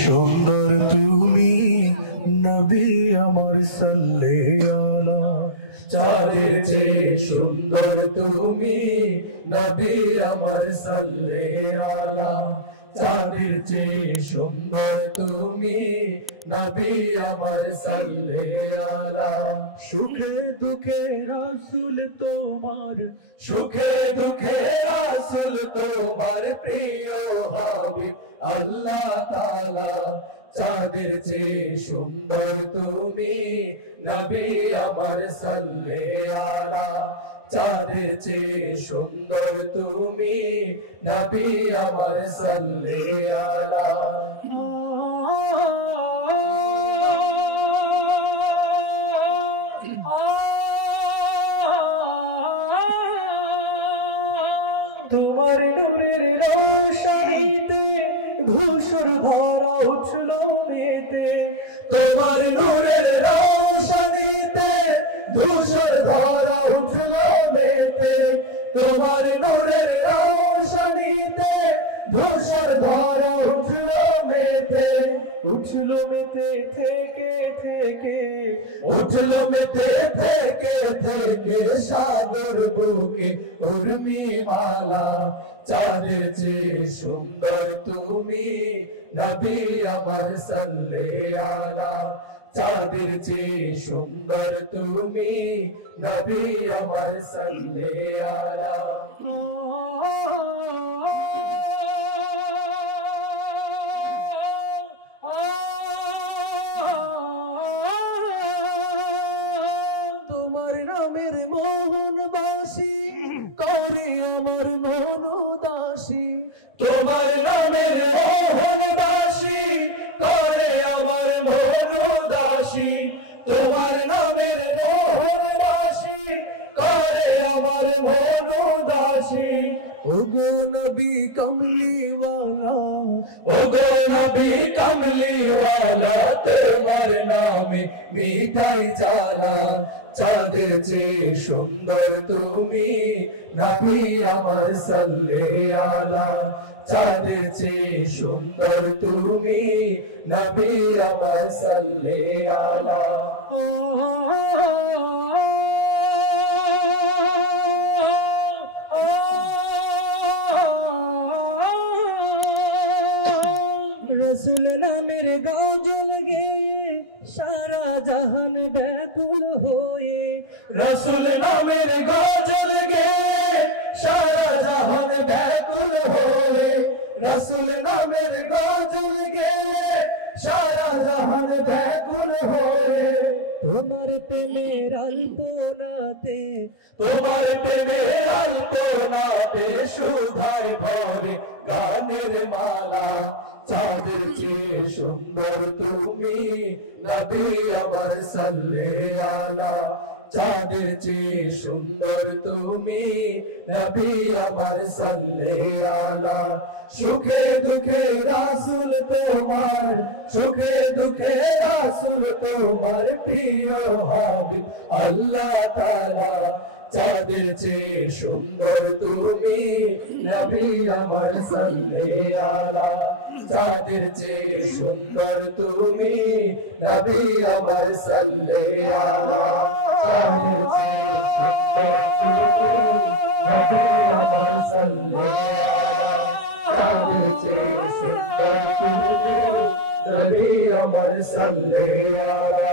সুন্দর তুমি নবী আমার সাল্লাল্লাহু চাঁদের চেয়ে সুন্দর তুমি নবী আমার সাল্লাল্লাহু চাঁদের চেয়ে সুন্দর তুমি নবী আমার সাল্লাল্লাহু সুখে দুঃখে রাসূল তোমার সুখে দুঃখে রাসূল তোমার প্রিয় হাবিব আল্লাহ তাআলা চাঁদের চেয়ে সুন্দর তুমি নবী আমার সাল্লাল্লাহু চাঁদের চেয়ে সুন্দর তুমি নবী আমার সাল্লাল্লাহু তোমার নূরের রোশনীতে ধূসর ধরা উঠল মেতে তোমার নূরের রোশনীতে ধূসর ধরা উঠল মেতে তোমার নূরের রোশনীতে ধূসর ধরা উঠল মেতে উঠল মেতে থেকে থেকে উঠল মেতে থেকে থেকে সাগর বুকে উর্মি মালা চাঁদের চেয়ে সুন্দর তুমি নবী আমার সাল্লাল্লাহু চাঁদের চেয়ে সুন্দর তুমি নবী আমার সাল্লাল্লাহু তোমার নামের মোহন বাসি করে আমার মন উদাসী তোমার নামের মোহন দাসী করে আমার মন উদাসী তোমার নামের মোহন দাসী করে আমার মন উদাসী ওগো নবী কমলিওয়ালা ওগো নবী কমলিওয়ালা তোমার নামে মিঠাই চালা চাঁদের চেয়ে সুন্দর তুমি নবী আমার সাল্লাল্লাহু চাঁদের চেয়ে সুন্দর তুমি নবী আমার সাল্লাল্লাহু রসুল নামের গজল গেয়ে সারা জাহান ব্যাকুল হয়ে রসুল নামের গজল গে সারা জাহান ব্যাকুল হয়ে রসুল নামের গজল গে সারা জাহান ব্যাকুল হয়ে তোমার প্রেমের আলপনাতে তোমার প্রেমের আলপনাতে সুধায় ভরে গানের মালা চাঁদের চেয়ে সুন্দর তুমি নবী আমার সাল্লাল্লাহু চাঁদের চেয়ে সুন্দর তুমি নবী আমার সাল্লাল্লাহু সুখে দুঃখে রাসূল তোমার সুখে দুঃখে রাসূল তোমার প্রিয় হাবিব আল্লাহ তাআলা চাঁদের চেয়ে সুন্দর তুমি নবী আমার সাল্লাল্লাহু চাঁদের চেয়ে সুন্দর তুমি নবী আমার সাল্লাল্লাহু চাঁদের চেয়ে সুন্দর তুমি নবী আমার সাল্লাল্লাহু চাঁদের চেয়ে সুন্দর তুমি নবী আমার সাল্লাল্লাহু